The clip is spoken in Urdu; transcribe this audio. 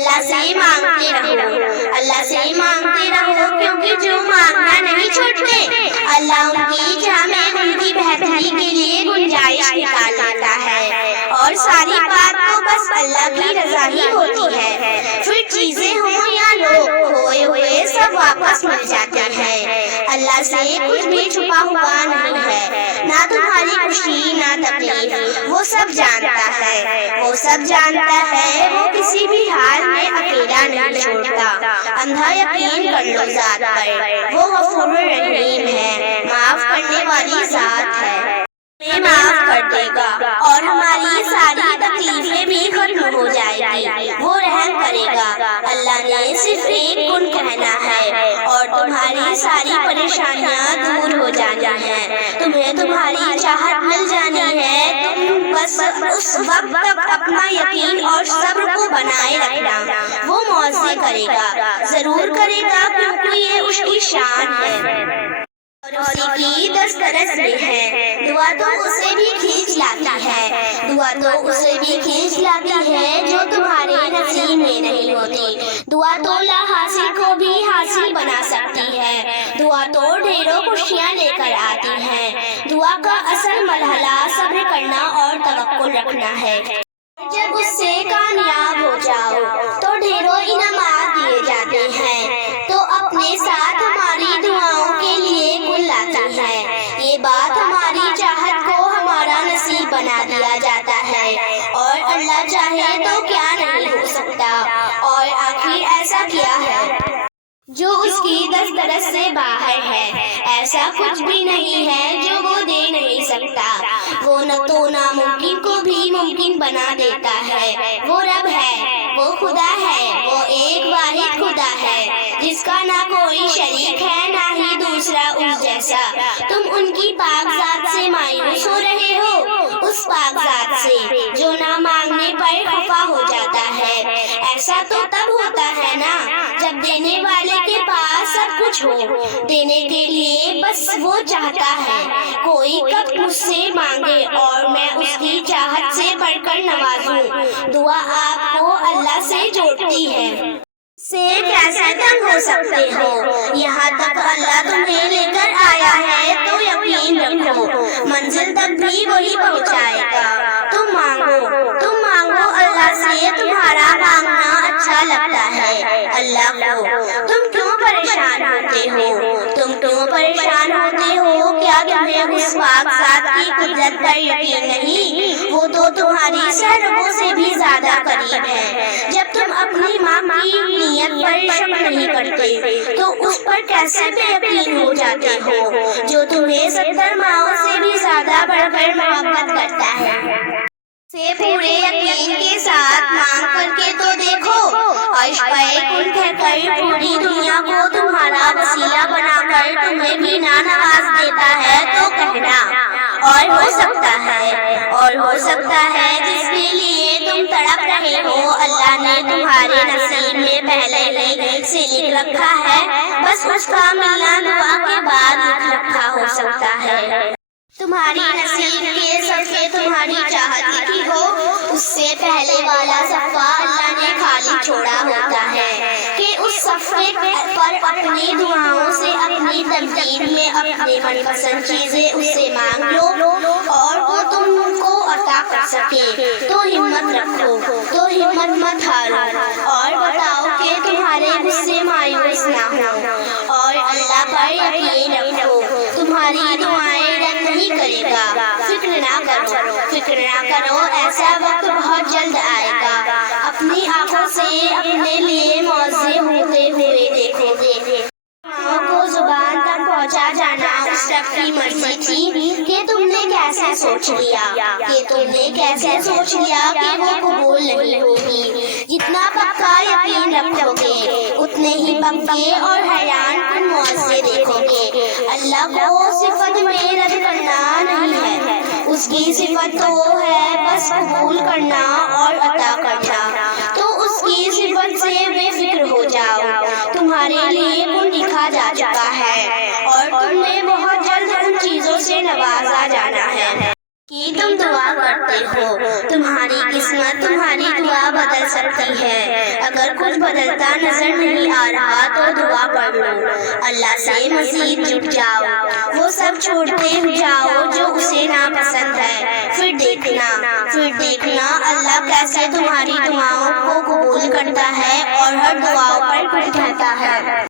اللہ سے مانگتے رہو، اللہ سے مانگتے رہو، کیونکہ جو مانگنا نہیں چھوڑتے اللہ ان کی جامع ان کی بہتری کے لیے گنجائش نکال لیتا ہے، اور ساری بات تو بس اللہ کی رضا ہی ہوتی ہے۔ پھر چیزیں ہوں یا لوگ، کھوئے ہوئے سب واپس مل جاتے ہیں۔ اللہ سے کچھ بھی چھپا ہوا نہیں ہے، نہ تمہاری خوشی نہ تکلیف، وہ سب جانتا ہے، وہ سب جانتا ہے، وہ کسی بھی حال میں اکیلا نہیں چھوڑتا۔ اندھا یقین کر لو ذات پر، وہ غفور رحیم ہے، معاف کرنے والی ذات ہے، ہمیں معاف کر دے گا اور ہماری ساری تکلیفیں بھی ختم ہو جائے گی، وہ رحم کرے گا۔ اللہ نے صرف ایک کن کہنا ہے اور تمہاری ساری پریشانیاں دور ہو جانی ہیں، تمہیں تمہاری چاہت مل جانی ہے۔ تم بس اس وقت تک اپنا یقین اور صبر کو بنائے رکھنا، وہ معاوضے کرے گا، ضرور کرے گا، کیونکہ یہ اس کی شان ہے اور اسی کی دسترس میں ہے۔ دعا تو اسے بھی کھینچ لاتی ہے، دعا تو اسے بھی کھینچ لاتی ہے جو تمہارے نصیب میں نہیں ہوتی۔ دعا تو لا حاصل کو بھی حاصل بنا سکتی ہے، دعا تو ڈھیروں خوشیاں لے کر آتی ہے۔ دعا کا اصل مرحلہ صبر کرنا اور توکل رکھنا ہے۔ جب اس سے کامیاب ہو جاؤ تو ڈھیروں انعامات دیے جاتے ہیں، تو اپنے ساتھ ہماری دعاؤں کے لیے کل لاتی ہے۔ یہ بات ہماری چاہت کو ہمارا نصیب بنا دیا جاتا ہے، اور اللہ چاہے تو کیا نہیں ہو سکتا، اور آخر ایسا کیا ہے جو اس کی دسترس سے باہر ہے؟ ایسا کچھ بھی نہیں ہے جو وہ دے نہیں سکتا۔ وہ نہ تو ناممکن کو بھی ممکن بنا دیتا ہے۔ وہ رب ہے، وہ خدا ہے، وہ ایک واحد خدا ہے جس کا نہ کوئی شریک ہے نہ ہی دوسرا اس جیسا۔ تم ان کی پاک ذات سے مایوس ہو رہے ہو، اس پاک ذات سے جو نہ مانگنے پر خفا ہو جاتا ہے۔ ایسا تو تب ہوتا ہے نا جب دینے والے کے پاس سب کچھ ہو، دینے کے لیے بس وہ چاہتا ہے کوئی کب مجھ سے مانگے اور میں اس کی چاہت سے بڑھ کر نوازوں۔ دعا آپ کو اللہ سے جوڑتی ہے، سے کیسے تنگ ہو سکتے ہو؟ یہاں تک اللہ تمہیں لے کر آیا ہے تو یقین رکھو منزل تک بھی وہی پہنچائے گا۔ تم مانگو اللہ سے، تمہارا مانگنا اچھا لگتا ہے اللہ کو۔ تم کیوں پریشان ہوتے ہو؟ کیا تمہیں اس پاک ذات کی قدرت پر یقین نہیں؟ وہ تو تمہاری سروں سے بھی زیادہ قریب ہے۔ جب تم اپنی ماں کی نیت پر شک نہیں کرتے تو اس پر کیسے بے یقین ہو جاتے ہو جو تمہیں 70 ماؤں سے بھی زیادہ بڑھ کر محبت کرتا ہے؟ سے پورے یقین کے ساتھ مانگ کر کے تو دیکھو، عرش پر کن کہہ کر پوری دنیا کو تمہارا وسیلہ بنا کر تمہیں بھی نواز دیتا ہے تو کہنا اور ہو سکتا ہے جس کے لیے تم تڑپ رہے ہو اللہ نے تمہارے نصیب میں پہلے ہی سے لکھ رکھا ہے، بس اس کا ملنا دعا کے بعد لکھ رکھا ہو سکتا ہے۔ تمہاری نصیب کے صفحے تمہاری چاہت لکھی ہو، اس سے پہلے والا صفحہ اللہ نے خالی چھوڑا ہوتا ہے کہ اس صفحے پر اپنی دعاؤں سے اپنی ترتیب میں اپنے من پسند چیزیں اس سے مانگ لو اور وہ تم کو عطا کر سکے۔ تو ہمت رکھو، تو ہمت مت ہارو اور بتاؤ کہ تمہارے غصے مایوس نہ ہو اور اللہ پر یقین رکھو، تمہاری دعائیں رد نہیں کرے گا۔ فکر نہ کرو، ایسا وقت بہت جلد آئے گا۔ اپنی آنکھوں سے اپنے لیے معاوضے ہوتے ہوئے دیکھو گے۔ کو زبان تک پہنچا جانا اس رب کی مرضی تھی کہ تم نے کیسے سوچ لیا کہ وہ قبول نہیں ہوگی۔ جتنا پکا یقین رکھو گے اتنے ہی پکے اور حیران کن معاوضے دیکھو گے۔ اللہ کو صفت میں رد کرنا نہیں ہے، اس کی صفت تو ہے بس قبول کرنا اور عطا کرنا۔ تو اس کی صفت سے بے فکر ہو جاؤ، تمہارے لیے کن لکھا جا چکا ہے اور تمہیں بہت جلد ان چیزوں سے نوازا جانا ہے کہ بھی تم دعا کرتے ہو. تمہاری قسمت تمہاری دعا بدل سکتی ہے. اگر کچھ بدلتا نظر نہیں آ رہا تو دعا پڑھ لو. اللہ سے مزید جٹ جاؤ. وہ سب چھوڑتے جاؤ جو اسے ناپسند ہے. پھر دیکھنا اللہ کیسے تمہاری دعاؤں کو قبول کرتا ہے اور ہر دعاؤں پر کچھ کہتا ہے.